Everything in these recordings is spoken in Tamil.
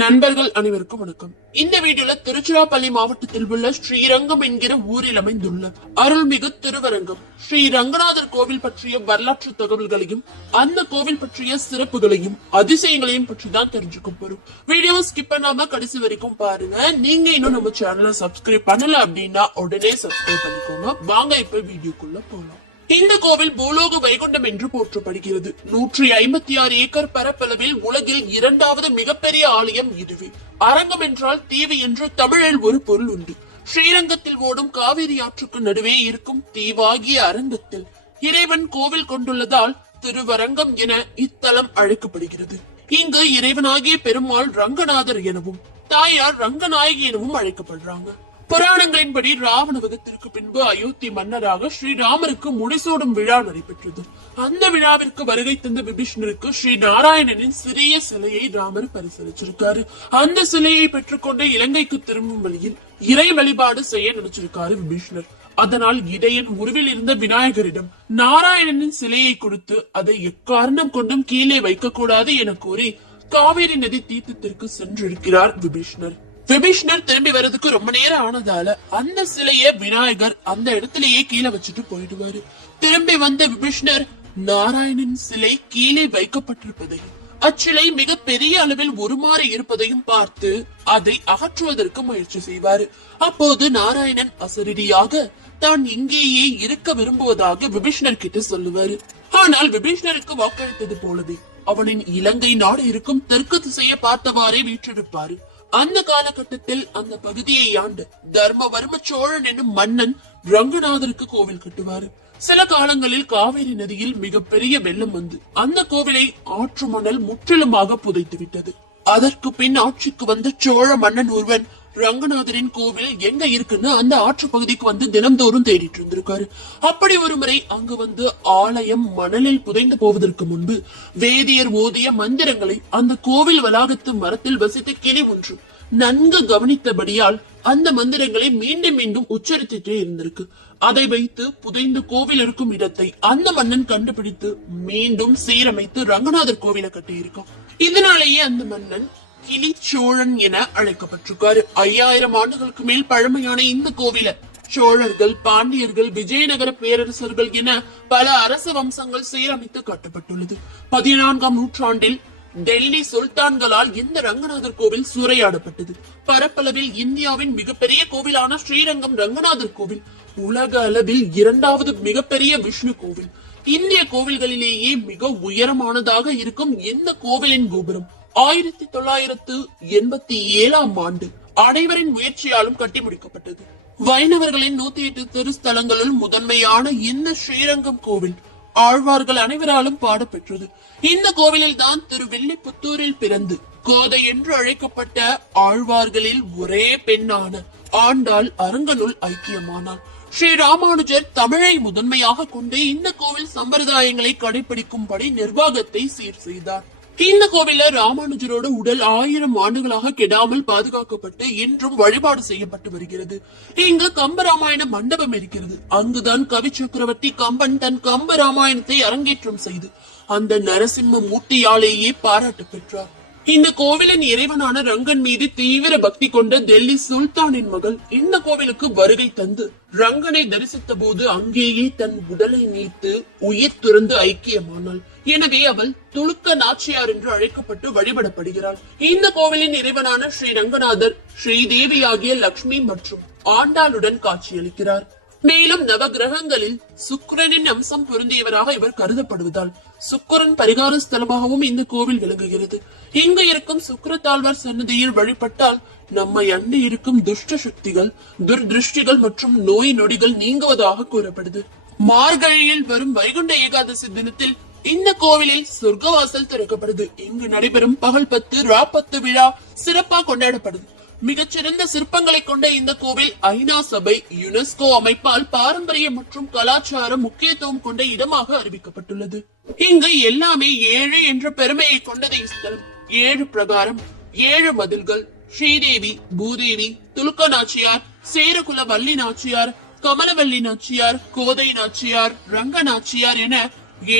நண்பர்கள் அனைவருக்கும் வணக்கம். இந்த வீடியோல திருச்சிராப்பள்ளி மாவட்டத்தில் உள்ள ஸ்ரீரங்கம் என்கிற ஊரில் அமைந்துள்ள அருள்மிகு திருவரங்கம். ஸ்ரீ ரங்கநாதர் கோவில் பற்றிய வரலாற்று தகவல்களையும் அந்த கோவில் பற்றிய சிறப்புகளையும் அதிசயங்களையும் பற்றி தான் தெரிஞ்சுக்க போறோம். வீடியோ ஸ்கிப் பண்ணாம கடைசி வரைக்கும் பாருங்க. நீங்க இன்னும் நம்ம சேனலை சப்ஸ்கிரைப் பண்ணல அப்படின்னா உடனே சப்ஸ்கிரைப் பண்ணிக்கோங்க. வாங்க இப்ப வீடியோக்குள்ள போலாம். இந்த கோவில் பூலோக வைகுண்டம் என்று போற்றப்படுகிறது. நூற்றி ஐம்பத்தி ஆறு ஏக்கர் பரப்பளவில் உலகில் இரண்டாவது மிகப்பெரிய ஆலயம் இதுவே. அரங்கம் என்றால் தீவு என்று தமிழில் ஒரு பொருள் உண்டு. ஸ்ரீரங்கத்தில் ஓடும் காவிரி ஆற்றுக்கு நடுவே இருக்கும் தீவாகிய அரங்கத்தில் இறைவன் கோவில் கொண்டுள்ளதால் திருவரங்கம் என இத்தலம் அழைக்கப்படுகிறது. இங்கு இறைவனாகிய பெருமாள் ரங்கநாதர் எனவும் தாயார் ரங்கநாயகி எனவும் அழைக்கப்படுறாங்க. புராணங்களின்படி ராவண வதத்திற்கு பின்பு அயோத்தி மன்னராக ஸ்ரீராமருக்கு முடிசூடும் விழா நடைபெற்றது. அந்த விழாவிற்கு வருகை தந்த விபீஷ்ணருக்கு ஸ்ரீ நாராயணனின் சிறிய சிலையை ராமர் பரிசளிச்சிருக்காரு. அந்த சிலையை பெற்றுக்கொண்டு இலங்கைக்கு திரும்பும் வழியில் இறை வழிபாடு செய்ய நினைச்சிருக்காரு விபீஷ்ணர். அதனால் இடையன் உருவில் இருந்த விநாயகரிடம் நாராயணனின் சிலையை கொடுத்து அதை எக்காரணம் கொண்டும் கீழே வைக்கக்கூடாது என கூறி காவேரி நதி தீர்த்தத்திற்கு சென்றிருக்கிறார் விபீஷ்ணர். விபீஷ்ணர் திரும்பி வர்றதுக்கு ரொம்ப நேரம் ஆனதால அந்த சிலைய விநாயகர் அந்த இடத்திலேயே கீழே வச்சுட்டு போயிடுவாரு. திரும்பி வந்த விபீஷ்ணர் நாராயணன் சிலை கீழே வைக்கப்பட்டிருப்பதையும் அச்சிலை மிக பெரிய அளவில் உருமாறி இருப்பதையும் பார்த்து அதை அகற்றுவதற்கு முயற்சி செய்வாரு. அப்போது நாராயணன் அசரிடியாக தான் இங்கேயே இருக்க விரும்புவதாக விபீஷ்ணர் கிட்ட சொல்லுவாரு. ஆனால் விபீஷ்ணருக்கு வாக்களித்தது போலவே அவனின் இலங்கை நாடு இருக்கும் தெற்கு திசையை பார்த்தவாறே வீற்றிருப்பாரு. அந்த காலகட்டத்தில் அந்த பகுதியை ஆண்டு தர்மவர்ம சோழன் என்னும் மன்னன் ரங்கநாதருக்கு கோவில் கட்டுவாரு. சில காலங்களில் காவேரி நதியில் மிகப்பெரிய வெள்ளம் வந்து அந்த கோவிலை ஆற்று மணல் முற்றிலுமாக புதைத்து விட்டது அதற்கு பின் ஆட்சிக்கு வந்த சோழ மன்னன் ஒருவன் ரங்கநாதரின் கோவில் எங்க இருக்குன்னு அந்த ஆற்று பகுதிக்கு வந்து தினம்தோறும் தேடிட்டு இருந்திருக்காரு. அப்படி ஒரு முறை அங்கு வந்து ஆலயம் மணலில் புதைந்து போவதற்கு முன்பு வேதியர் ஓதிய மந்திரங்களை அந்த கோவில் வளாகத்து மரத்தில் வசித்த கிளி ஒன்று நன்கு கவனித்தபடியால் அந்த மந்திரங்களை மீண்டும் மீண்டும் உச்சரித்துட்டே இருந்திருக்கு. அதை வைத்து புதைந்து கோவில் இருக்கும் இடத்தை அந்த மன்னன் கண்டுபிடித்து மீண்டும் சீரமைத்து ரங்கநாதர் கோவிலை கட்டியிருக்கான். இதனாலேயே அந்த மன்னன் கிளிச்சோழன் என அழைக்கப்பட்டிருக்காரு. ஐயாயிரம் ஆண்டுகளுக்கு மேல் பழமையான இந்த கோவில சோழர்கள் பாண்டியர்கள் விஜயநகர பேரரசர்கள் என பல அரச வம்சங்கள் சீரமைத்து கட்டப்பட்டுள்ளது. பதினான்காம் நூற்றாண்டில் டெல்லி சுல்தான்களால் இந்த ரங்கநாதர் கோவில் சூறையாடப்பட்டது. பரப்பளவில் இந்தியாவின் மிகப்பெரிய கோவிலான ஸ்ரீரங்கம் ரங்கநாதர் கோவில் உலக அளவில் இரண்டாவது மிகப்பெரிய விஷ்ணு கோவில். இந்திய கோவில்களிலேயே மிக உயரமானதாக இருக்கும் இந்த கோவிலின் கோபுரம் ஆயிரத்தி தொள்ளாயிரத்து எண்பத்தி ஏழாம் ஆண்டு அனைவரின் முயற்சியாலும் கட்டி முடிக்கப்பட்டது. வைணவர்களின் நூத்தி எட்டு திருஸ்தலங்களுள் முதன்மையான இந்த ஸ்ரீரங்கம் கோவில் ஆழ்வார்கள் அனைவராலும் பாடப்பெற்றது. இந்த கோவிலில் தான் திரு வில்லிபுத்தூரில் பிறந்து கோதை என்று அழைக்கப்பட்ட ஆழ்வார்களில் ஒரே பெண்ணான ஆண்டாள் அரங்கனுள் ஐக்கியமானாள். ஸ்ரீ ராமானுஜர் தமிழை முதன்மையாக கொண்டு இந்த கோவில் சம்பிரதாயங்களை கடைபிடிக்கும்படி நிர்வாகத்தை சீர் செய்தார். இந்த கோவில்ல ராமானுஜரோட உடல் ஆயிரம் ஆண்டுகளாக கெடாமல் பாதுகாக்கப்பட்டு இன்றும் வழிபாடு செய்யப்பட்டு வருகிறது. இங்கு கம்பராமாயண மண்டபம் இருக்கிறது. அங்குதான் கவி சக்கரவர்த்தி கம்பன் தன் கம்ப ராமாயணத்தை அரங்கேற்றம் செய்து அந்த நரசிம்ம மூர்த்தியாலேயே பாராட்டு பெற்றார். இந்த கோவிலின் இறைவனான ரங்கன் மீது தீவிர பக்தி கொண்ட டெல்லி சுல்தானின் மகள் இந்த கோவிலுக்கு வருகை தந்து ரங்கனை தரிசித்த போது அங்கேயே தன் உடலை நீத்து உயிர் துறந்து ஐக்கியமானாள். எனவே அவள் துளுக்க நாச்சியார் என்று அழைக்கப்பட்டு வழிபடப்படுகிறாள். இந்த கோவிலின் இறைவனான ஸ்ரீ ரங்கநாதர் ஸ்ரீதேவி ஆகிய லக்ஷ்மி மற்றும் ஆண்டாளுடன் காட்சியளிக்கிறார். மேலும் நவ கிரகங்களில் சுக்கிரனின் அம்சம் பொருந்தியவராக இவர் கருதப்படுவதால் சுக்கரன் பரிகார ஸ்தலமாகவும் இந்த கோவில் விளங்குகிறது. இங்கு இருக்கும் சுக்கிரத்தாழ்வார் சன்னதியில் வழிபட்டால் நம்மை அண்டி இருக்கும் துஷ்ட சக்திகள் துர்திருஷ்டிகள் மற்றும் நோய் நொடிகள் நீங்குவதாக கூறப்படுது. மார்கழியில் வரும் வைகுண்ட ஏகாதசி தினத்தில் இந்த கோவிலில் சொர்க்கவாசல் திறக்கப்படுது. இங்கு நடைபெறும் பகல் பத்து ரா பத்து விழா சிறப்பாக கொண்டாடப்படுது. மிகச்சிறந்த சிற்பங்களை கொண்ட இந்த கோவில் ஐநா சபை யுனெஸ்கோ அமைப்பால் பாரம்பரிய மற்றும் கலாச்சார முக்கியத்துவம் கொண்ட இடமாக அறிவிக்கப்பட்டுள்ளது. இங்கு எல்லாமே ஏழு என்ற பெருமையை கொண்டதை ஸ்தலம் ஏழு பிரகாரம் ஏழு மதில்கள் ஸ்ரீதேவி பூதேவி துலுக்க நாச்சியார் சேரகுல வள்ளி நாச்சியார் கமலவல்லி நாச்சியார் கோதை நாச்சியார் ரங்க நாச்சியார் என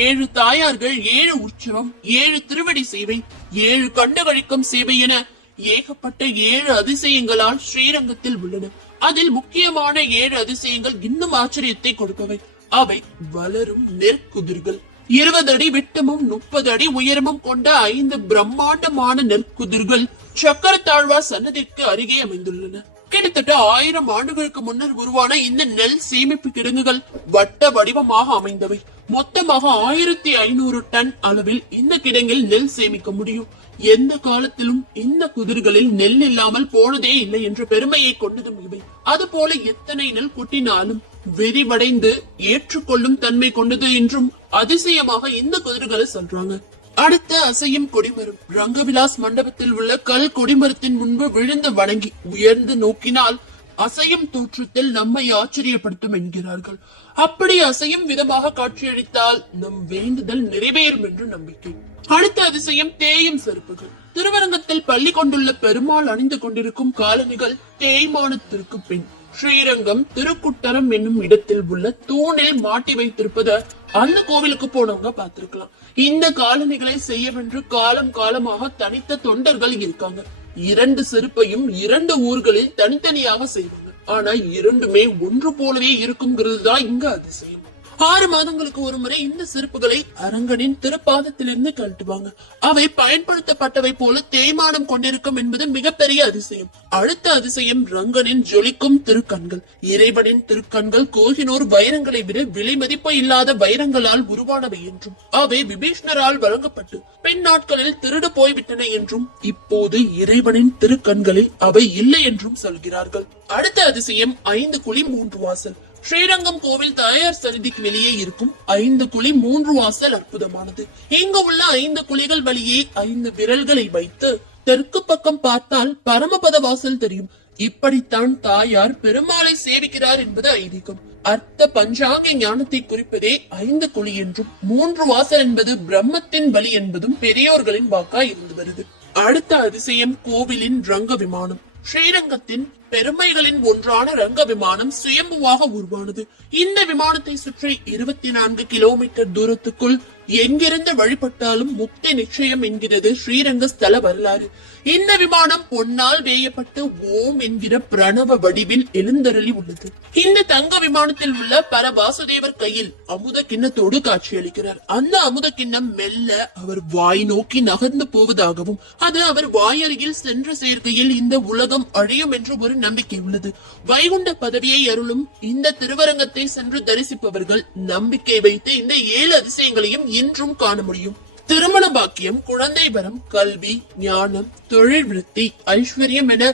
ஏழு தாயார்கள் ஏழு உற்சவம் ஏழு திருவடி சேவை ஏழு கண்டுகளிக்கும் சேவை என ஏகப்பட்ட ஏழு அதிசயங்களால் ஸ்ரீரங்கத்தில் உள்ளன. அதில் முக்கியமான ஏழு அதிசயங்கள் இன்னும் ஆச்சரியத்தை கொடுக்கவை. அவை வளரும் நெற்குதிர்கள். இருபது அடி விட்டமும் முப்பது அடி உயரமும் கொண்ட ஐந்து பிரம்மாண்டமான நெற்குதிர்கள் சக்கர தாழ்வா சன்னதிக்கு அருகே அமைந்துள்ளன. கிட்டத்தட்ட ஆயிரம் ஆண்டுகளுக்கு முன்னர் உருவான இந்த நெல் சேமிப்பு கிடங்குகள் வட்ட வடிவமாக அமைந்தவை. மொத்தமாக ஆயிரத்தி ஐநூறு டன் அளவில் இந்த கிடங்கில் நெல் சேமிக்க முடியும். எந்த காலத்திலும் இந்த குதிர்களில் நெல் இல்லாமல் போனதே இல்லை என்ற பெருமையை கொண்டதும் இவை. அதுபோல எத்தனை நெல் கொட்டினாலும் வெறிவடைந்து ஏற்றுக்கொள்ளும் தன்மை கொண்டது என்றும் அதிசயமாக இந்த குதிர்களை சொல்றாங்க. அடுத்த அசையும் கொடிமரம். ரங்கவிலாஸ் மண்டபத்தில் உள்ள கல் கொடிமரத்தின் முன்பு விழுந்து வணங்கி உயர்ந்து நோக்கினால் அசையும் தோற்றத்தில் நம்மை ஆச்சரியப்படுத்தும் என்கிறார்கள். அப்படி அசையும் விதமாக காட்சியளித்தால் நம் வேண்டுதல் நிறைவேறும் என்று நம்பிக்கை. அடுத்த அதிசயம் தேயும் செருப்புகள். திருவரங்கத்தில் பள்ளி கொண்டுள்ள பெருமாள் அணிந்து கொண்டிருக்கும் காலணிகள் தேய்மானத்திற்கு பின். ஸ்ரீரங்கம் திருக்குட்டரம் என்னும் இடத்தில் உள்ள தூணில் மாட்டி வைத்திருப்பத அந்த கோவிலுக்கு போனவங்க பார்த்திருக்கலாம். இந்த காலணிகளை செய்யவென்று காலம் காலமாக தனித்த தொண்டர்கள் இருக்காங்க. இரண்டு செருப்பையும் இரண்டு ஊர்களில் தனித்தனியாக செய்வாங்க ஆனா இரண்டுமே ஒன்று போலவே இருக்குங்கிறது தான் இங்க அதிசயம். ஆறு மாதங்களுக்கு ஒரு முறை இந்த செருப்புகளை அரங்கனின் திருப்பாதத்திலிருந்து கழட்டுவாங்க. அவை பயன்படுத்தப்பட்டவை போல தேய்மானம் கொண்டிருக்கும் என்பது மிகப்பெரிய அதிசயம். அடுத்த அதிசயம் ரங்கனின் ஜொலிக்கும் திருக்கண்கள். இறைவனின் திருக்கண்கள் கோகினூர் வைரங்களை விட விலை மதிப்பு இல்லாத வைரங்களால் உருவானவை என்றும் அவை விபீஷ்ணரால் வழங்கப்பட்டு பின் நாட்களில் திருடு போய்விட்டன என்றும் இப்போது இறைவனின் திருக்கண்களில் அவை இல்லை என்றும் சொல்கிறார்கள். அடுத்த அதிசயம் ஐந்து குழி மூன்று வாசல். ஸ்ரீரங்கம் கோவில் தாயார் சன்னிதிக்கு வெளியே இருக்கும் ஐந்து குழி மூன்று வாசல் அற்புதமானது. இங்கு உள்ள ஐந்து குழிகள் வழியே ஐந்து விரல்களை வைத்து தெற்கு பக்கம் பார்த்தால் பரமபத வாசல் தெரியும். இப்படித்தான் தாயார் பெருமாளை சேவிக்கிறார் என்பது ஐதீகம். அர்த்த பஞ்சாங்க ஞானத்தை குறிப்பதே ஐந்து குழி என்றும் மூன்று வாசல் என்பது பிரம்மத்தின் பலி என்பதும் பெரியோர்களின் வாக்கா இருந்து வருது. அடுத்த அதிசயம் கோவிலின் ரங்க விமானம். ஸ்ரீரங்கத்தின் பெருமைகளின் ஒன்றான ரங்க விமானம் சுயம்புவாக உருவானது. இந்த விமானத்தை சுற்றி இருபத்தி நான்கு கிலோமீட்டர் தூரத்துக்குள் எங்கிருந்து வழிபட்டாலும் முக்தி நிச்சயம் என்கிறது ஸ்ரீரங்க ஸ்தல வரலாறு. இந்த விமானம் பொன்னால் வேயப்பட்டு ஓம் என்கிற பிரணவ வடிவில் எழுந்தருளி உள்ளது. இந்த தங்க விமானத்தில் உள்ள பர வாசுதேவர் கையில் அமுத கிண்ணத்தோடு காட்சியளிக்கிறார். அந்த அமுத கிண்ணம் மெல்ல அவர் வாய் நோக்கி நகர்ந்து போவதாகவும் அது அவர் வாயருகில் சென்ற சேர்க்கையில் இந்த உலகம் அழியும் என்று ஒரு நம்பிக்கை உள்ளது. வைகுண்ட பதவியை அருளும் இந்த திருவரங்கத்தை சென்று தரிசிப்பவர்கள் நம்பிக்கை வைத்து இந்த ஏழு அதிசயங்களையும் இன்றும் காண முடியும். திருமண பாக்கியம் குழந்தை வரம் கல்வி ஞானம் தொழில் விருத்தி ஐஸ்வர்யம் என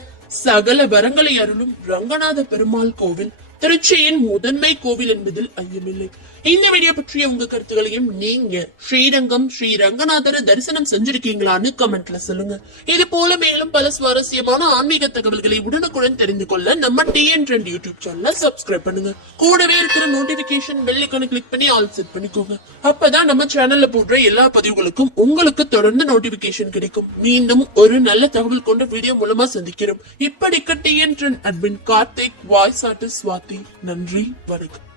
சகல வரங்களை அருளும் ரங்கநாத பெருமாள் கோவில் திருச்சியின் முதன்மை கோவில் என்பதில் ஐயமில்லை. இந்த வீடியோ பற்றிய உங்க கருத்துக்களையும் நீங்க ஸ்ரீரங்கம் ஸ்ரீ ரங்கநாதரை தரிசனம் செஞ்சிருக்கீங்களான்னு கமெண்ட்ல சொல்லுங்க. இது போல மேலும் பல சுவாரஸ்யமான ஆன்மீக தகவல்களை உடனுக்குடன் தெரிந்து கொள்ள நம்ம டிஎன் ட்ரெண்ட் யூடியூப் சேனல சப்ஸ்கிரைப் பண்ணுங்க. கூடவே இருக்கிற நோட்டிபிகேஷன் பெல்லைக்கான கிளிக் பண்ணி ஆல் செட் பண்ணிக்கோங்க. அப்பதான் நம்ம சேனல்ல போடுற எல்லா பதிவுகளுக்கும் உங்களுக்கு தொடர்ந்து நோட்டிபிகேஷன் கிடைக்கும். மீண்டும் ஒரு நல்ல தகவல் கொண்ட வீடியோ மூலமா சந்திக்கிறோம். இப்படிக்கு TN trend admin Karthik voice artist Swathi நன்றி வணக்கம்